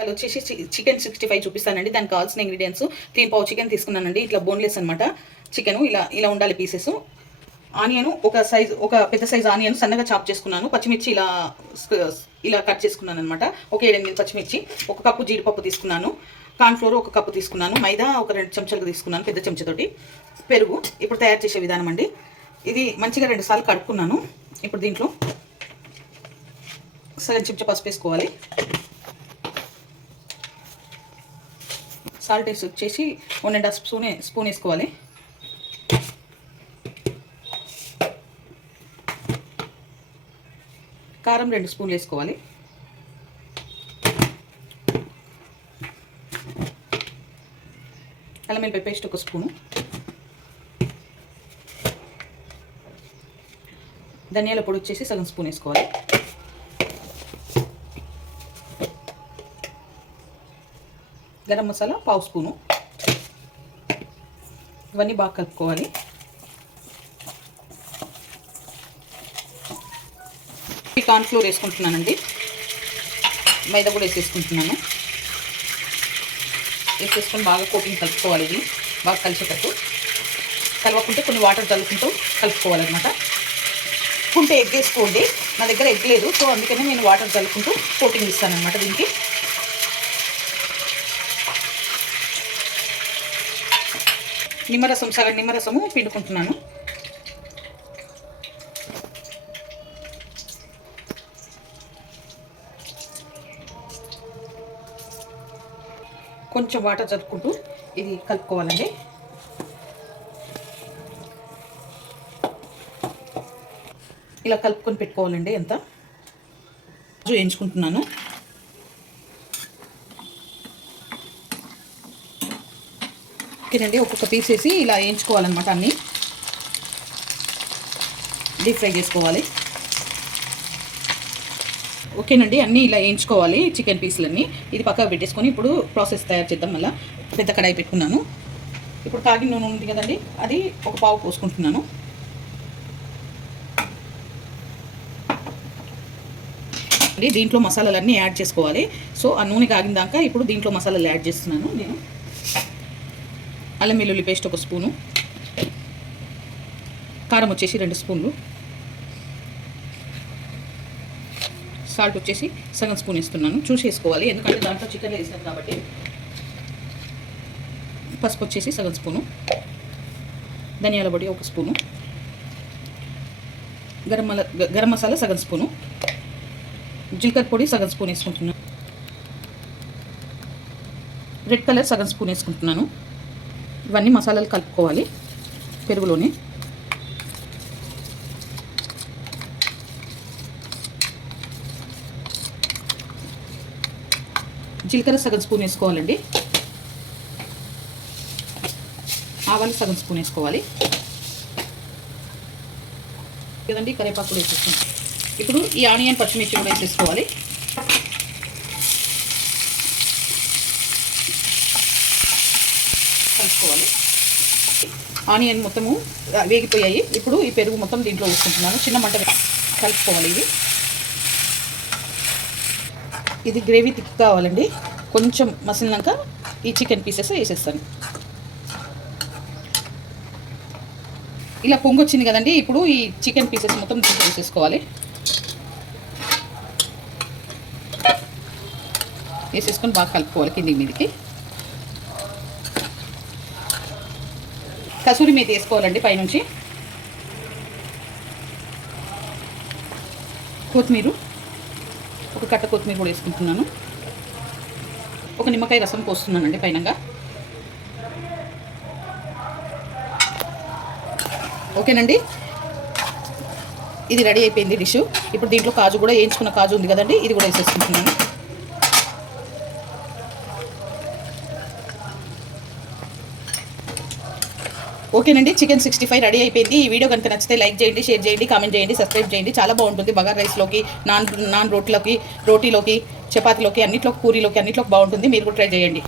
వాళ్ళు వచ్చేసి చికెన్ 65 చూపిస్తానండి. దానికి కావాల్సిన ఇంగ్రీడియంట్స్ 3 పావు చికెన్ తీసుకున్నానండి. ఇట్లా బోన్లెస్ అనమాట చికెన్. ఇలా ఉండాలి పీసెస్. ఆనియన్ ఒక పెద్ద సైజ్ ఆనియన్ సన్నగా చాప్ చేసుకున్నాను. పచ్చిమిర్చి ఇలా కట్ చేసుకున్నాను అనమాట. ఒక 7-8 పచ్చిమిర్చి, 1 కప్పు జీడిపప్పు తీసుకున్నాను. కార్న్ఫ్లోర్ 1 కప్పు తీసుకున్నాను. మైదా ఒక 2 చెంచాలు తీసుకున్నాను పెద్ద చెంచాతోటి. పెరుగు. ఇప్పుడు తయారు చేసే విధానం అండి. ఇది మంచిగా 2 సార్లు కడుక్కున్నాను. ఇప్పుడు దీంట్లో సగం చెంచా పసుపు వేసుకోవాలి. సాల్ట్ వచ్చేసి 1.5 స్పూన్ వేసుకోవాలి. కారం 2 స్పూన్లు వేసుకోవాలి. అల్లం వెల్లుల్లి పేస్ట్ 1 స్పూను. ధనియాల పొడి వచ్చేసి సగం స్పూన్ వేసుకోవాలి. గరం మసాలా 1/2 స్పూను. ఇవన్నీ బాగా కలుపుకోవాలి. కార్న్ఫ్లోర్ వేసుకుంటున్నానండి. మైదా కూడా వేసేసుకుంటున్నాను. వేసేసుకొని బాగా కోటింగ్ కలుపుకోవాలి. ఇది బాగా కలిసేటట్టు. కలవకుంటే కొన్ని వాటర్ చల్లుకుంటూ కలుపుకోవాలన్నమాట. ఉంటే ఎగ్ వేసుకోండి. నా దగ్గర ఎగ్ లేదు, సో అందుకని నేను వాటర్ చల్లుకుంటూ కోటింగ్ ఇస్తాను అనమాట. దీనికి సగం నిమ్మరసము పిండుకుంటున్నాను. కొంచెం వాటర్ చదువుకుంటూ ఇది కలుపుకోవాలండి. ఇలా కలుపుకొని పెట్టుకోవాలండి. ఎంత వేయించుకుంటున్నాను. ఓకేనండి. ఒక్కొక్క పీస్ వేసి ఇలా వేయించుకోవాలన్నమాట. అన్నీ డీప్ ఫ్రై చేసుకోవాలి. ఓకేనండి. అన్నీ ఇలా వేయించుకోవాలి చికెన్ పీసులన్నీ. ఇది పక్కకు పెట్టేసుకొని ఇప్పుడు ప్రాసెస్ తయారు చేద్దాం. మళ్ళీ పెద్ద కడాయి పెట్టుకున్నాను. ఇప్పుడు కాగిన నూనె ఉంది కదండి, అది 1 పావు పోసుకుంటున్నాను. దీంట్లో మసాలాలన్నీ యాడ్ చేసుకోవాలి. సో ఆ నూనె కాగిన దాకా ఇప్పుడు దీంట్లో మసాలాలు యాడ్ చేస్తున్నాను నేను. అల్లం వెల్లుల్లి పేస్ట్ 1 స్పూను. కారం వచ్చేసి 2 స్పూన్లు. సాల్ట్ వచ్చేసి సగం స్పూన్ వేస్తున్నాను. చూసి వేసుకోవాలి, ఎందుకంటే దాంట్లో చికెన్లో వేసాను కాబట్టి. పసుపు వచ్చేసి సగం స్పూను. ధనియాల పొడి 1 స్పూను. గరం మసాలా సగం స్పూను. జీలకర్ర పొడి సగం స్పూన్ వేసుకుంటున్నాను. రెడ్ కలర్ సగం స్పూన్ వేసుకుంటున్నాను. ఇవన్నీ మసాలాలు కలుపుకోవాలి పెరుగులోనే. జీలకర్ర సగం స్పూన్ వేసుకోవాలండి. ఆవాలు సగం స్పూన్ వేసుకోవాలి కదండి. కరివేపాకు కూడా వేసేసుకుంటాం. ఇప్పుడు ఈ ఆనియన్ పచ్చిమిర్చి కూడా వేసేసుకోవాలి. కలుపుకోవాలి. ఆనియన్ మొత్తము వేగిపోయాయి. ఇప్పుడు ఈ పెరుగు మొత్తం దీంట్లో వేసుకుంటున్నాను. చిన్న మంట కలుపుకోవాలి. ఇది గ్రేవీ థిక్ కావాలండి. కొంచెం మసిలినాక ఈ చికెన్ పీసెస్ వేసేస్తాను. ఇలా పొంగు వచ్చింది కదండి. ఇప్పుడు ఈ చికెన్ పీసెస్ మొత్తం దీంట్లో వేసేసుకోవాలి. వేసేసుకొని బాగా కలుపుకోవాలి కిందికి మీదికి. కసూరి మేతి వేసుకోవాలండి పైనుంచి. కొత్తిమీర, 1 కట్ట కొత్తిమీర కూడా వేసుకుంటున్నాను. 1 నిమ్మకాయ రసం పోస్తున్నానండి పైనగా. ఓకేనండి. ఇది రెడీ అయిపోయింది డిష్. ఇప్పుడు దీంట్లో కాజు కూడా వేయించుకున్న కాజు ఉంది కదండి, ఇది కూడా వేసేసుకుంటున్నాను. ఓకేనండి. చికెన్ 65 రెడీ అయిపోయింది. ఈ వీడియో కనుక నచ్చితే లైక్ చేయండి, షేర్ చేయండి, కామెంట్ చేయండి, సబ్స్క్రైబ్ చేయండి. చాలా బాగుంటుంది. బగారా రైస్లోకి, నాన్ రోటీలోకి, చపాతీలోకి, అన్నిట్లోకి, పూరీలోకి, అన్నిట్లోకి బాగుంటుంది. మీరు కూడా ట్రై చేయండి.